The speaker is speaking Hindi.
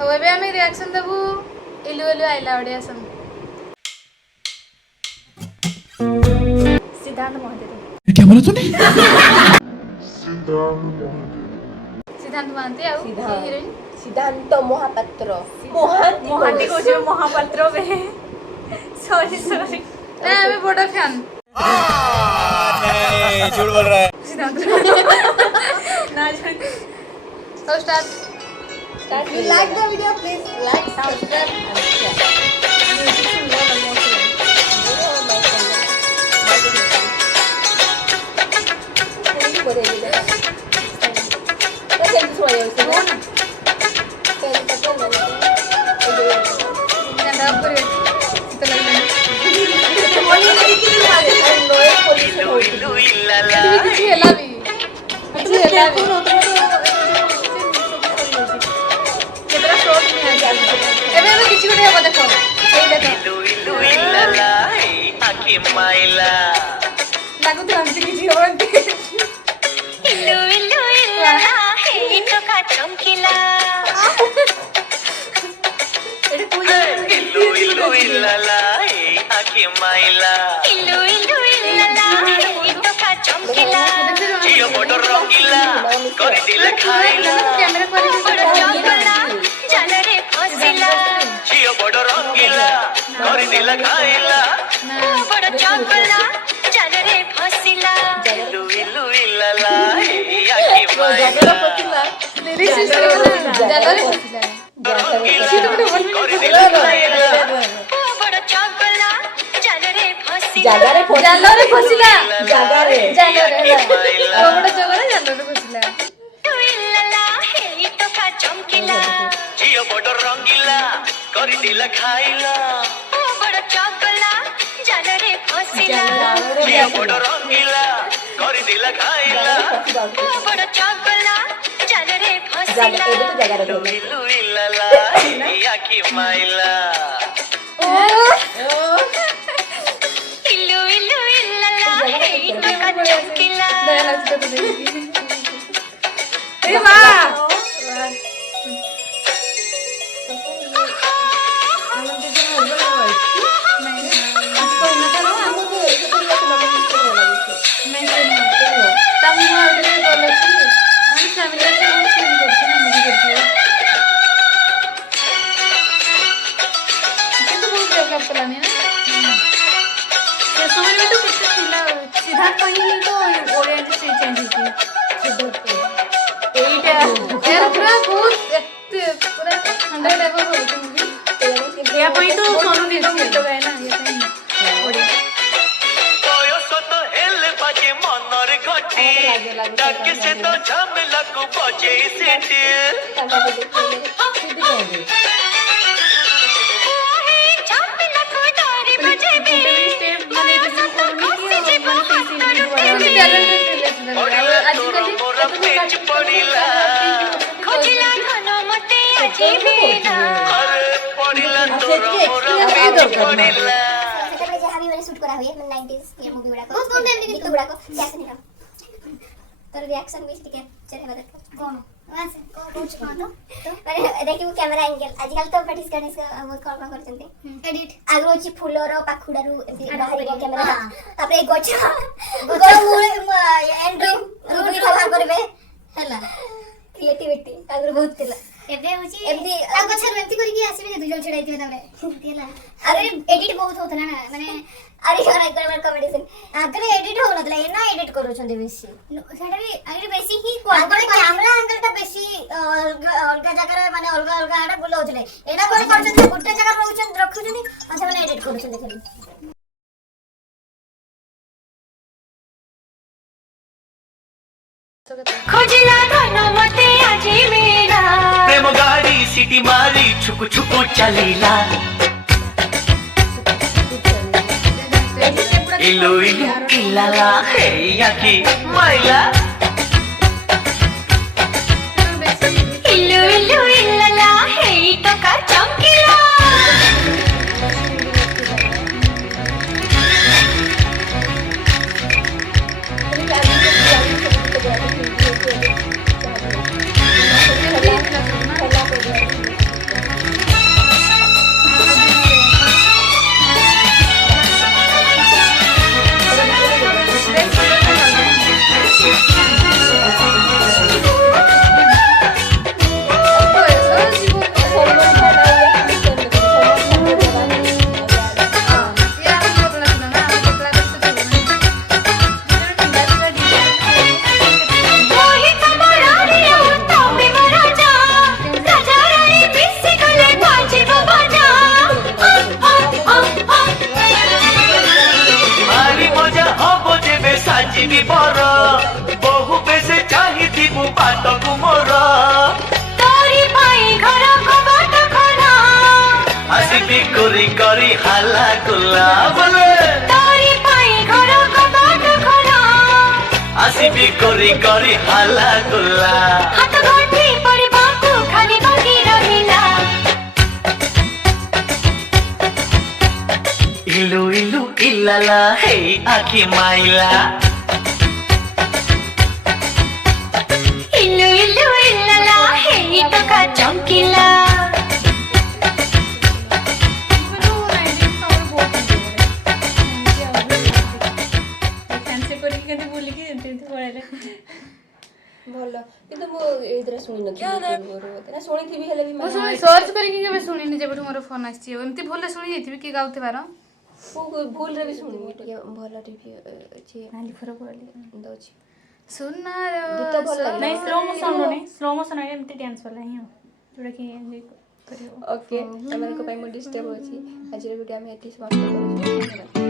હવે બે અમે રિએક્શન દેબુ ઇલુ ઇલુ આઈલા ઓડિયા સમ સિદ્ધાંત મહાદેવ क्या बोला तूने સિદ્ધાંત મહાંતી આउ હિરોઈન Siddhanta Mahapatra. મહાંતી કહુଛି મહાપાત્ર ବେ सॉरी ना मैं बड़ा फैन नहीं झूठ बोल रहा है ना so start You like the video, please like, subscribe, and share. ଜାଲରେ ଫସିଲା ଜାଲରେ ବଡ ଜଗରେ ଜାଲରେ ଫସିଲା ଝିଅ ବଡ ରଙ୍ଗିଲା କରିଦେଲା ଖାଇଲା ବଡ ଚଗଲା ଜାଲରେ ଫସିଲା ଝିଅ ବଡ ରଙ୍ଗିଲା କରିଦେଲା ଖାଇଲା ବଡ ଚଗଲା ଜାଲରେ ଫସିଲା ଲୁଇଲୁ ଇଲାଲା ଆଖି ମାଇଲା सोनू निगम गीत गाए ना डाके से तो झमेला को बजे सीटी झमेला को तारी बजे स्टेप माने रिदम कोनी की आजकल पड़िला खोजिला घन मते अजीबेना अरे पड़िला तोर मोर पड़िला शूट करा हुए 90s के मूवी गुडा को कौन टाइम गीत गुडा को कैसे निकम तर रिएक्शन भी ठीक है चले बता कौन वैसे कुछ कौन तो माने देखियो कैमरा एंगल आजकल तो प्रैक्टिस करने से वो कौन करचंते एडिट आगरो ची फुलरो पाखुडारू बाहरी कैमरा तापर एक गोछा गोछा एंट्री रूबी बाहर करबे हला क्रिएटिविटी आगरो बहुत थिला एबे होची एबे आगो छर एंती करी के आसीबे दुजल छडाइते ताबे थिला अरे एडिट बहुत होतला ना माने अरे यार एक बार कॉमेडियन आगरे एडिट हो नतला एना एडिट करू छंदे बेसी सेटा भी आगरे बेसी ही आगरे कैमरा एंगल ता बेसी अलगा जगह माने अलगा अलगा आडा बोल होतले एना कोन करछन गोटे जगह रहउछन रखुछन अच्छा माने एडिट करू छंदे खाली खोजिला धन मते आजी मेरा प्रेम गाड़ी सिटी मारी छुकु छुकु चलीला इलु इलु इलाला हे याकी माइला इलु इलु इलाला हे तो का चमकीला କରି କରି हाला गुल्ला हाथ गंठी पड़बाकू खाली बाकी रहिला इलु इलु इलाला हेई आखि माइला इल्लू इल्लू इल्लला हेई तो का चमकीला ଭଲ କିନ୍ତୁ ମୁଁ ଏଇଥିରେ ଶୁଣି ନଥିଲି ଶୁଣିଥିବି ହେଲେ ବି ମୁଁ ସର୍ଚ୍ଚ କରିକି କେବେ ଶୁଣିନି ଯେବେଠୁ ମୋର ଫୋନ୍ ଆସିଛି ଏମିତି ଭଲ ଶୁଣି ଯାଇଥିବି କିଏ ଗାଉଥିବାର ଭୁଲରେ ବି ଶୁଣିନି ଟିକେ ଭଲ ରିଭ୍ୟୁ ଅଛି ଦଉଛି ସୁନାର ଗୀତ ଭଲ ଲାଗେ ନାଇଁ ସ୍ଲୋ ମୋଶନ ରେ ନାଇଁ ସ୍ଲୋ ମୋଶନ ରେ ଏମିତି ଡ୍ୟାନ୍ସ वाला ହିଁ ଯୋଉଟା କି ଏନ୍ଜୟ କରିବ ଓକେ ଆମମାନଙ୍କ ପାଇଁ ମୁଁ ଡିଷ୍ଟର୍ବ ଅଛି ଆଜିର ଭିଡ଼ିଓ ଆମେ ଏଠି ସମାପ୍ତ କରୁଛୁ